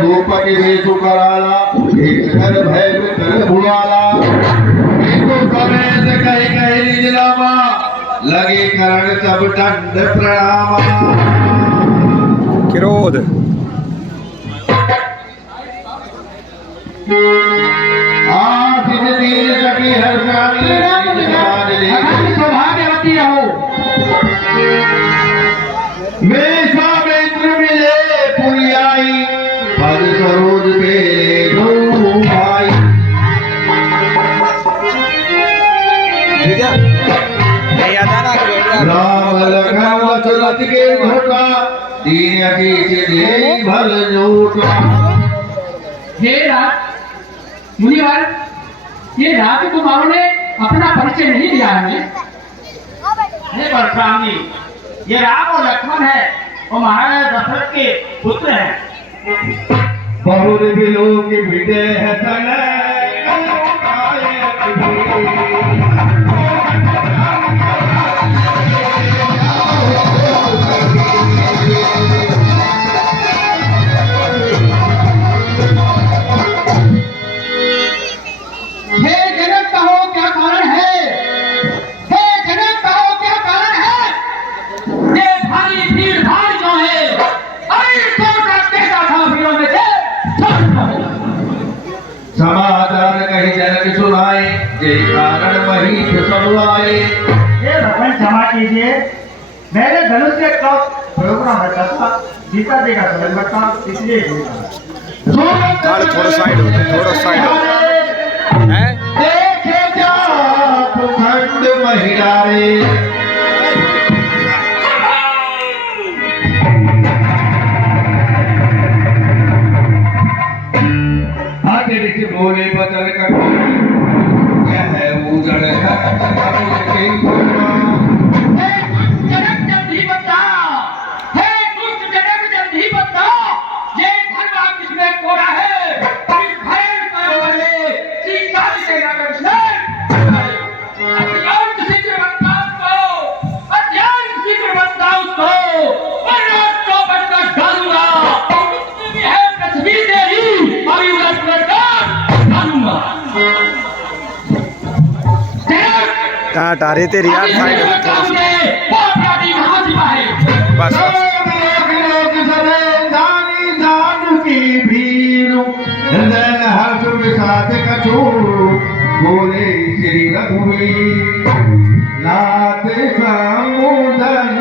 भूपति वेशु कराला एक घर भय कर भुलाला कही कही निजलामा लगे करण सब दंड प्रणामा क्रोध दीन सखी हर सौभाग्यवती रहो मित्र मिले पुरियाई पद सरोज पे भाई राम लखन वसुमत के घटा दीन की भल झूठा। हे मुनिवर, ये राजकुमारों ने अपना परिचय नहीं दिया है। हे परशुराम जी, ये राम और लक्ष्मण है और महाराज दशरथ के पुत्र हैं। बहुत भी लोग विदे है समाचार कही जनक सुनाए जे कारण वही सब आए। ये भगवान क्षमा कीजिए, मैंने धनुष से कब प्रोग्राम रखा था, सीता जी का समझ बता इसलिए थोड़ा साइड हो हैं देखे जा खंड महिला रे बोले बदल कर क्या है उजड़ कहाँ टारे तेरी यार साइड बस हर्ष विषाद कछो बोले श्री रघुवीर नाथ समुदन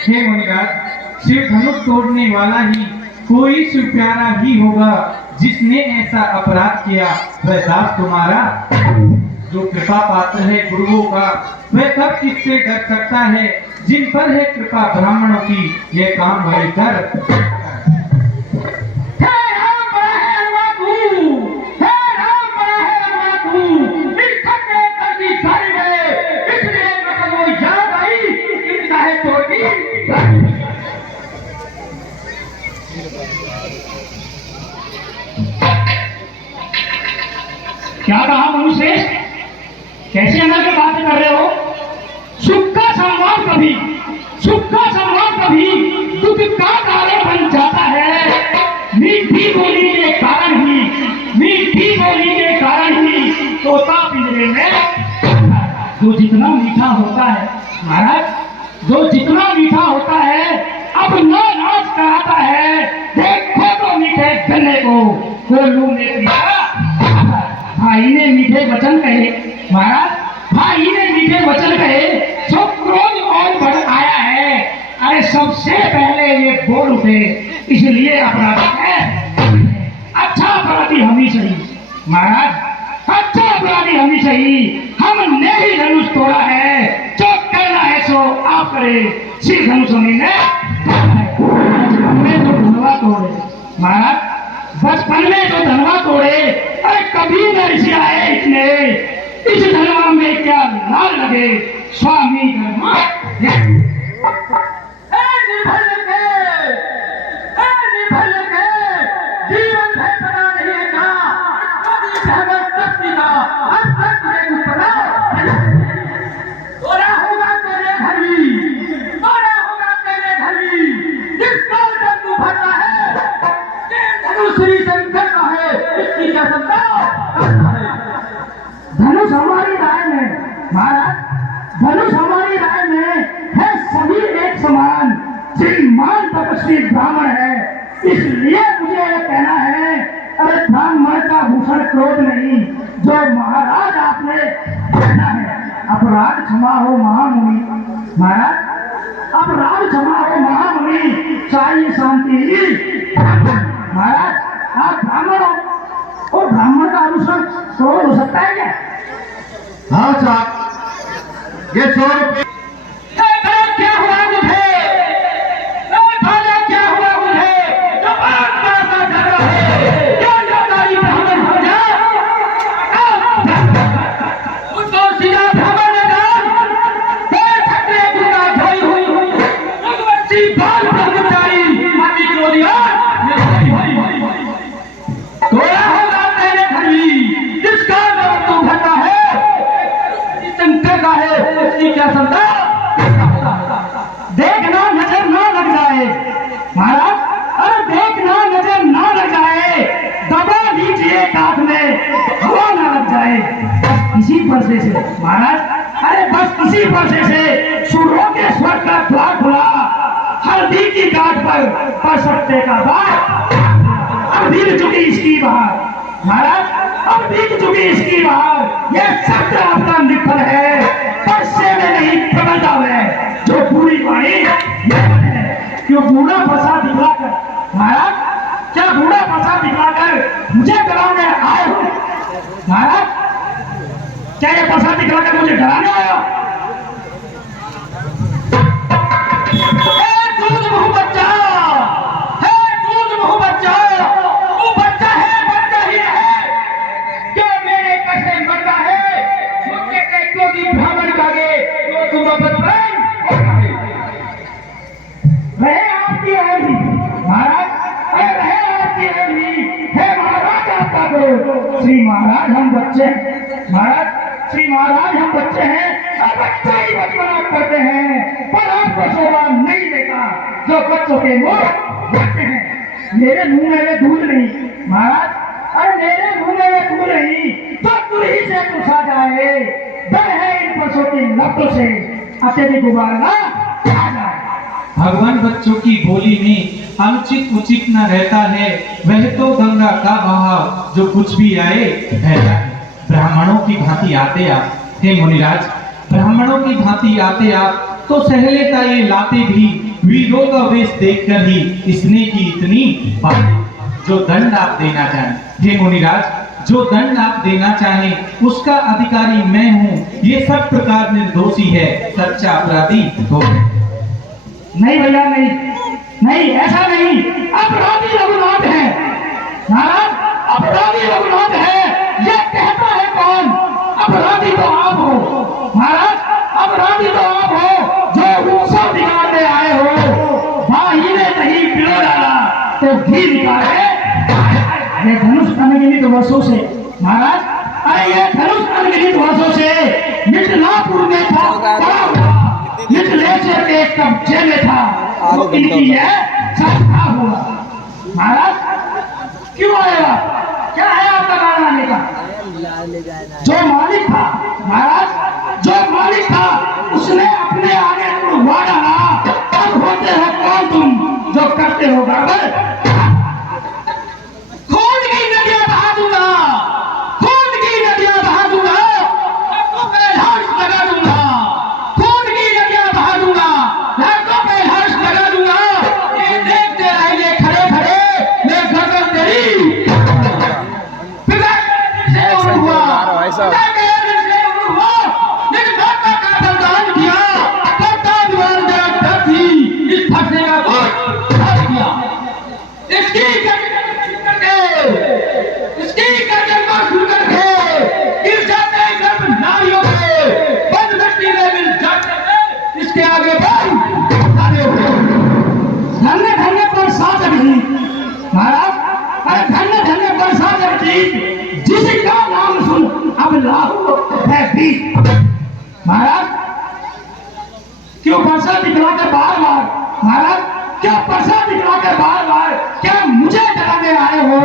हे मुनिराज, सिर्फ धनुष तोड़ने वाला ही कोई शिव प्यारा ही होगा जिसने ऐसा अपराध किया। वह दास तुम्हारा जो कृपा पात्र है गुरुओं का, वह तब किससे डर सकता है जिन पर है कृपा ब्राह्मणों की। यह काम वही कर। क्या कहा मनुश्रेष्ठ, कैसे अंदर के बातें कर रहे हो? सुख का सम्मान कभी दुख का कारण बन जाता है। मीठी बोली के कारण ही तोता पिंजरे में जो जितना मीठा होता है महाराज, जो जितना मीठा होता है अब नाच कराता है। देखो तो मीठे गन्ने को कोल्लू ने पिया। भाई ने मीठे वचन कहे महाराज, भाई ने मीठे वचन कहे, जो क्रोध और बढ़ आया है। अरे सबसे पहले ये बोल उठे, इसलिए अपराधी है। अच्छा अपराधी हम ही सही महाराज, अच्छा अपराधी हम ही सही। हमने ही धनुष तोड़ा है, जो करना है सो आप करे। श्री धनुष हमने तो धनवा तोड़े महाराज, बचपन में जो धनवा तोड़े, अरे कभी न ऋषि आए इतने। इस के स्वामी धर्मा जीवन है बना नहीं का तोरा होगा तेरे घर भी, तोरा होगा तेरे घर भी, जिसका तू भरना है धनुष श्री शंकर का है, इसकी क्या क्षमता है। धनुष हमारी राय में महाराज, धनुष हमारी राय में है सभी एक समान, श्रीमान तपस्वी ब्राह्मण है, इसलिए मुझे यह कहना है, अरे ब्राह्मण का भूषण क्रोध नहीं, जो महाराज आपने कहना है अपराध क्षमा हो महामुनि। महाराज अपराध क्षमा हो महामुनि, चाहिए शांति। महाराज आप ब्राह्मण हो, और ब्राह्मण का अनुसरण क्रोध हो सकता है क्या? हाँ साहब, ये 100 रुपये क्या हुआ मुझे, क्या हुआ मुझे, जो बात बात कर रहा है, क्या योदारी ब्राह्मण हो जाए, उसको सीधा ब्राह्मण ने दान, फिर खतरे गुना धोई हुई, भगवती बाल ब्रह्मचारी, अति क्रोधिया, तोरा होगा तेरे घर भी, जिसका नाम तू भरता है, शंकर का है, उसकी क्या क्षमता। देखना नजर ना लग जाए महाराज, अरे देखना नजर ना लग जाए, दबा लीजिए काट में, हवा ना लग जाए इसी पर्से से महाराज, अरे बस इसी पर्से से सुरों के स्वर का द्वार खुला, हल्दी की गांठ पर सकते का बात, अब दिल चुकी इसकी बाहर महाराज, अब दिल चुकी इसकी बाहर, यह शब्द आपका निफल है, पर्से में नहीं प्रबलता है, जो पूरी वाणी है, क्यों बूढ़ा फंसा दिखलाकर महाराज, क्या बूढ़ा फंसा दिखलाकर मुझे डराने आए हो महाराज, क्या ये फंसा दिखलाकर मुझे डराने आए हो? दूध मुंह बच्चा, दूध मुंह बच्चा, वो बच्चा है, बच्चा ही है, जो मेरे कसे बच्चा है, छोटे के क्योंकि ब्राह्मण कागे, तो तुम बचपन रहे आपकी ऐसी महाराज, अरे रहे आपकी ऐसी है महाराज, आपका तो श्री महाराज हम बच्चे हैं महाराज, श्री महाराज हम बच्चे हैं, और बच्चा ही बचपना करते हैं, पर आपको शोभा नहीं देता जो बच्चों के मुंह जाते हैं। मेरे मुंह में वे धूल नहीं महाराज, अरे मेरे मुंह में वे धूल नहीं, तो तुरही से तुषा जाए, डर है इन पशुओं की लपटों से अत्यधिक उबालना आ जाए। भगवान बच्चों की बोली में अनुचित उचित न रहता है, वह तो गंगा का बहाव जो कुछ भी आए बहता है। ब्राह्मणों की भांति आते आप, हे मुनिराज, ब्राह्मणों की भांति आते आप, तो सहलेता ये लाते भी वीरों का वेश देखकर ही इसने की इतनी बात, जो दंड आप देना चाहें हे मुनिराज, जो दंड आप देना चाहें उसका अधिकारी मैं हूँ, ये सब प्रकार निर्दोषी है, सच्चा अपराधी तो नहीं भैया नहीं, नहीं ऐसा नहीं, अपराधी रघुनाथ है महाराज, अपराधी रघुनाथ है, ये कहता है कौन, अपराधी तो आप हो महाराज, अपराधी तो आप हो, जो उत्सव दिखाने आए हो, भाई ने नहीं पिलो डाला तो घी निकाले, ये धनुष अनगिनित वर्षों से महाराज, अरे ये धनुष अनगिनित वर्षों से मिथिलापुर में था, निचले से एक कब्जे में था, तो इनकी है सत्ता हुआ महाराज, क्यों आएगा, क्या है आपका गाना आने का? जो मालिक था महाराज, जो मालिक था उसने अपने आगे उड़वा डाला, अब होते हो कौन तुम जो करते हो गड़बड़? खून की नदियां बहा दूंगा, खून की नदियां बहा दूंगा, आपको मैं लाश लगा दूंगा, खून की नदियां बहा दूंगा, लाशों पे हर्ष लगा दूंगा, ये देखते रहेंगे खड़े खड़े, मैं गर्दन तेरी पिता से हुआ, पिता के से हुआ, जिस माता का बलिदान किया, तब दीवार जरा डर थी, इस फटने का दूध डाल दिया। लाहू है भी। महाराज क्यों परसा दिखला कर बार बार, महाराज क्या परसा दिखला कर बार बार, क्या मुझे डराने आए हो?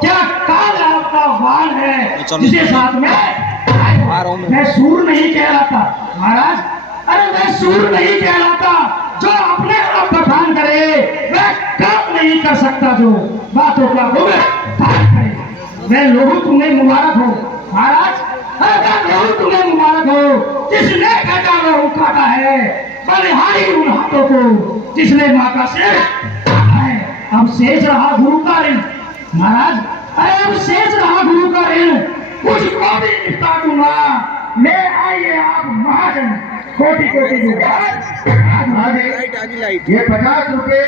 क्या काल आपका वाण है जिसे साथ में मैं सूर नहीं कह रहा था महाराज, अरे मैं सूर नहीं कह रहा था। जो अपने आप बखान करे वह काम नहीं कर सकता, जो बातों का बोले करे। मैं लोहू तुम्हें मुबारक हो महाराज, अरे लोहू तुम्हें मुबारक हो जिसने काटा लोहू काटा है, बलिहारी उन हाथों को जिसने माँ का सिर काटा है। अब शेष रहा गुरु का ऋण महाराज, अरे अब शेष रहा गुरु का ऋण, उसको भी निपटा दूंगा। मैं आइए आप महाजन, कोटि कोटि ये 50 रुपए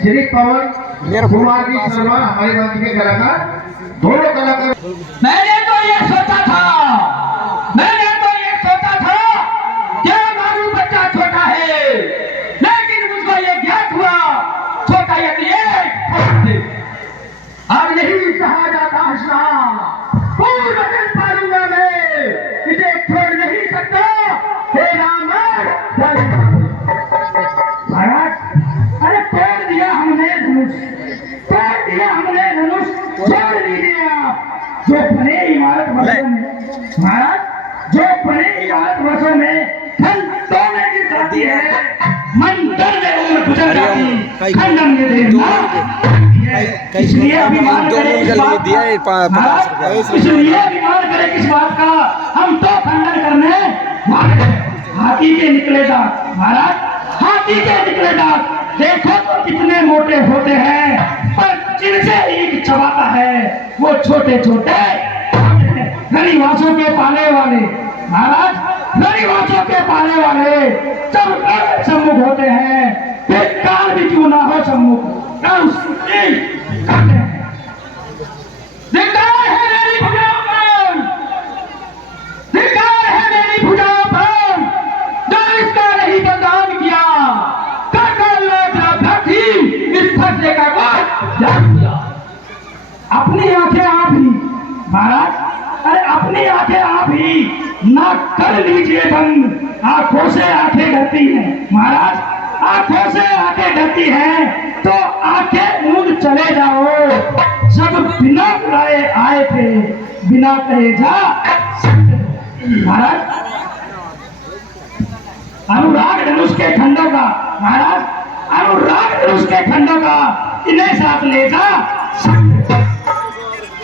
श्री पवन कुमार की शर्मा हमारे मंच के कलाकार, दोनों कलाकार। मैंने तो ये सोचा था, मैंने तो ये सोचा था क्या मालूम बच्चा छोटा है, लेकिन मुझको ये ज्ञात हुआ छोटा यदि अब नहीं कहा जाता हंसना, पूरा दिन पालूंगा मैं, इसे छोड़ नहीं सकता। महाराज अरे तोड़ दिया हमने धनुष, तोड़ दिया हमने धनुष, छोड़ दीजिए आप। जो बने इमारत वर्षों में महाराज, जो बने इमारत वर्षों में घंटों में गिर जाती है, मंदिर में उम्र गुजर जाती, खंडन में देना। इसलिए अभिमान करे किस बात का, इसलिए अभिमान करे किस बात का, हम तो खंडन करने वाले। हाथी के निकले दांत महाराज, हाथी के निकले दांत देखो तो कितने मोटे होते हैं, पर जिनसे ईंट चबाता है वो छोटे छोटे गरीबासों के पाले वाले महाराज, गरीबासों के पाले वाले जब सम्मुख होते हैं, फिर काल भी क्यों ना हो सम्मुख, धिक्कार है मेरी भुजाओं पर, धिक्कार है मेरी भुजाओं पर, जो इसका नहीं बलिदान किया, इस फैसले का जान किया। अपनी आंखें आप ही महाराज, अरे अपनी आंखें आप ही ना कर लीजिए बंद, आंखों से आंखें डरती हैं महाराज, आंखों से आंखें डरती हैं तो आंखें मूंद चले जाओ। सब बिना बुलाए आए थे, बिना कहे जा महाराज। अनुराग धनुष के खंडों का महाराज, अनुराग धनुष के खंडों का इन्हें साथ ले जा।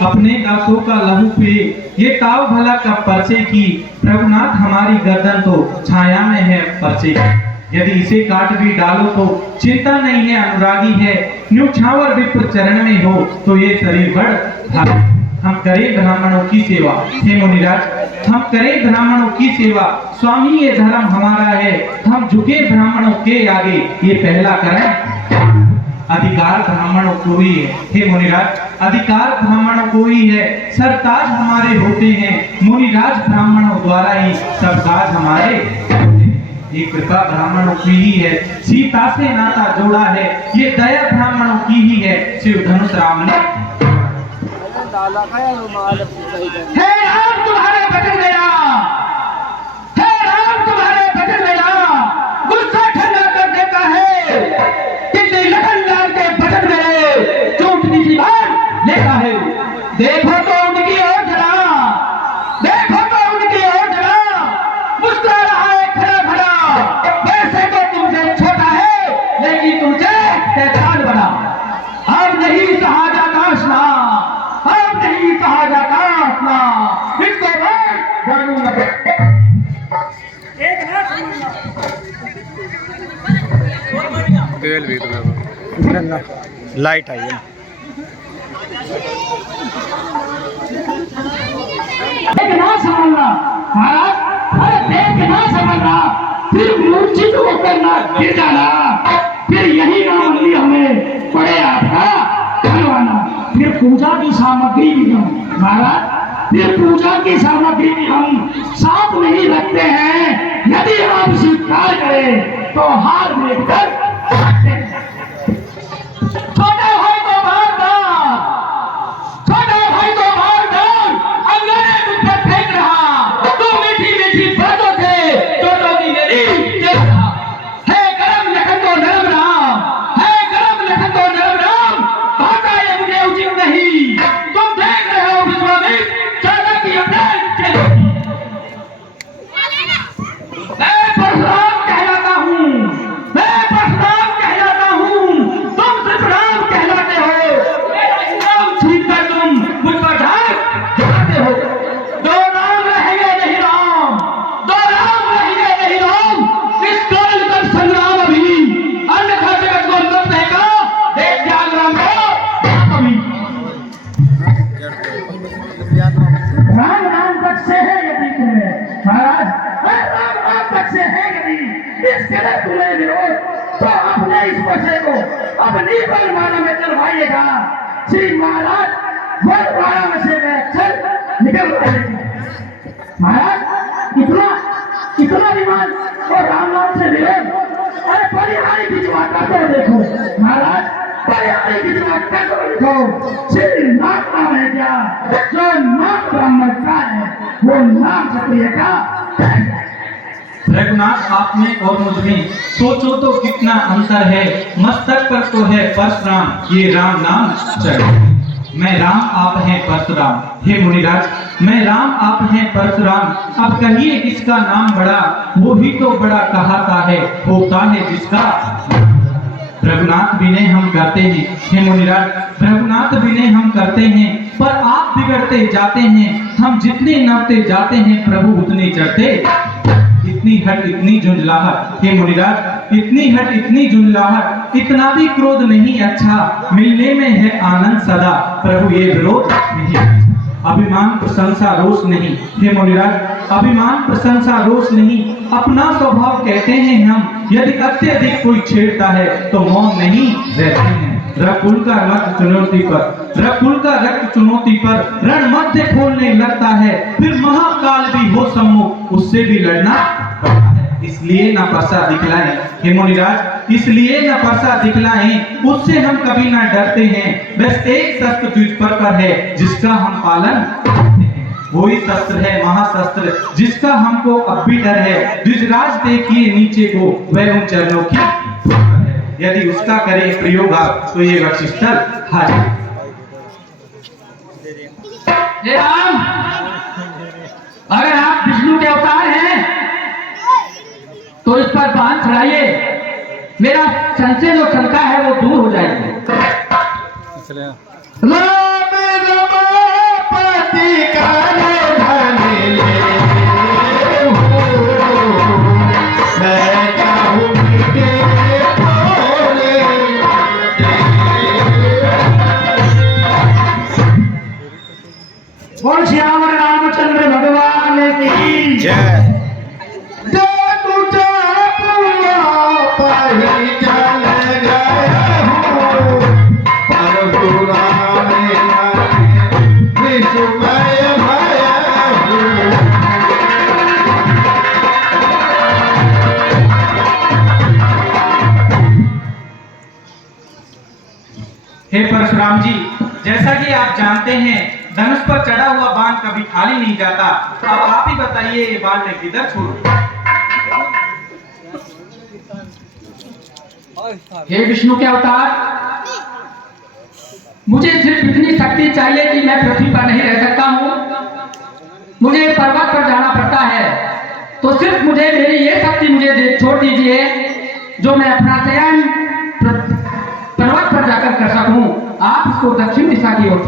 अपने दासों का लहू पे ये ताव भला का परसे की, प्रभुनाथ हमारी गर्दन तो छाया में है परसे की, यदि इसे काट भी डालो तो चिंता नहीं है, अनुरागी है, न्यूछावर विप्र चरण में हो तो ये शरीर बढ़ भारी। हम करें ब्राह्मणों की सेवा, हे मुनिराज, हम करें ब्राह्मणों की सेवा, स्वामी ये धर्म हमारा है, हम झुके ब्राह्मणों के आगे, ये पहला करें। अधिकार ब्राह्मणों को ही है, हे मुनिराज, अधिकार ब्राह्मणों को ही है, सरताज हमारे होते हैं, मुनिराज ब्राह्मणों द्वारा ही सब काज हमारे होते हैं। ये कृपा ब्राह्मणों की ही है, सीता से नाता जोड़ा है, ये दया ब्राह्मणों की ही है, शिव धनुष राम ने। हे राम तुम्हारे बचन गया, हे राम तुम्हारे बचन गया, गुस्सा ठंडा कर देता है, कितने लगन लाल के बचन गए, चूटनी सी बात लेता है। देखो तो उनकी ओर जरा, देखो तो उनकी ओर जरा, मुस्कुरा रहा है खड़ा खड़ा, वैसे तो तुमसे छोटा है, लेकिन तुमसे शैतान बना। अब नहीं कहा जाता हंसना, अब नहीं कहा जाता हंसना, इसको तेल भी तो लाइट आई है। देख ना समझना महाराज, अरे देख ना समझना, फिर मूर्छित होकर ना गिर जाना, फिर यही नाम लिया हमें पड़े आपका करवाना। फिर पूजा की सामग्री भी हम महाराज, फिर पूजा की सामग्री भी हम साथ नहीं रखते हैं, यदि आप स्वीकार करें तो हार देखकर छोटा भाई को मार डाल, छोटा भाई को मार डाल, अंगारे मुझ पर फेंक रहा, महाराज राम बच्चे हैं कि नहीं, इसके लिए तुम्हें विरोध, तो अपने इस बच्चे को अपनी बलवाना में चलवाइएगा। श्री महाराज बलवाना में से चल निकल आइएगा। महाराज इतना विमान और राम नाम से विरोध, अरे परिहारी की जमात को देखो महाराज, परिहारी की जमात को देखो। श्री नाम है क्या, जो नाम ब्राह्मण का है वो नाम क्षत्रिय का। रघुनाथ आप में और मुझ में सोचो तो कितना अंतर है। मस्तक पर तो है परशुराम, ये राम नाम चढ़। मैं राम आप हैं परशुराम, हे मुनिराज मैं राम आप हैं परशुराम। अब कहिए किसका नाम बड़ा, वो ही तो बड़ा कहाता है, होता है जिसका। रघुनाथ विनय हम करते हैं, हे मुनिराज रघुनाथ विनय हम करते हैं, पर आप बिगड़ते जाते हैं। हम जितने नवते जाते हैं प्रभु उतने चढ़ते। इतनी हट इतनी झुंझलाहट, हे मुनिराज इतनी हट इतनी झुंझलाहट, इतना भी क्रोध नहीं अच्छा, मिलने में है आनंद सदा, प्रभु ये विरोध नहीं। अभिमान प्रशंसा रोष नहीं, हे मुनिराज अभिमान प्रशंसा रोष नहीं, अपना स्वभाव कहते हैं हम। यदि अत्यधिक कोई छेड़ता है तो मौन नहीं रहते हैं। रकुल का रक्त चुनौती पर, रकुल का रक्त चुनौती पर रण मध्य खोलने लगता है, फिर महाकाल भी हो सम्मुख उससे भी लड़ना पड़ता है। इसलिए न परसा दिखलाएं, हे मुनिराज इसलिए न परसा दिखलाएं, उससे हम कभी ना डरते हैं। बस एक शस्त्र तुझ पर है जिसका हम पालन करते हैं, वही शस्त्र है महाशस्त्र जिसका हमको अब भी डर है। द्विजराज देखिए नीचे को, वह उन चरणों की है, यदि उसका करे प्रयोग आप तो ये वक्षस्थल हाजिर। हे राम, अगर आप विष्णु के अवतार हैं तो इस पर बांध चढ़ाइए, मेरा संशय जो शंका है वो दूर हो जाएगी। राम रमापति काले धन ले मैं चाहूं के बोले। बोल श्याम रामचंद्र भगवान की जय। हे परशुराम जी, जैसा कि आप जानते हैं धनुष पर चढ़ा हुआ बाण कभी खाली नहीं जाता। अब आप ही बताइए ये बाण मैं किधर छोड़ूं? हे विष्णु के अवतार, मुझे सिर्फ इतनी शक्ति चाहिए कि मैं पृथ्वी पर नहीं रह सकता हूँ, मुझे पर्वत पर जाना पड़ता है, तो सिर्फ मुझे मेरी ये शक्ति मुझे छोड़ दीजिए जो मैं अपना चयन पर्वत पर जाकर कर सकूं। आप इसको दक्षिण दिशा की ओर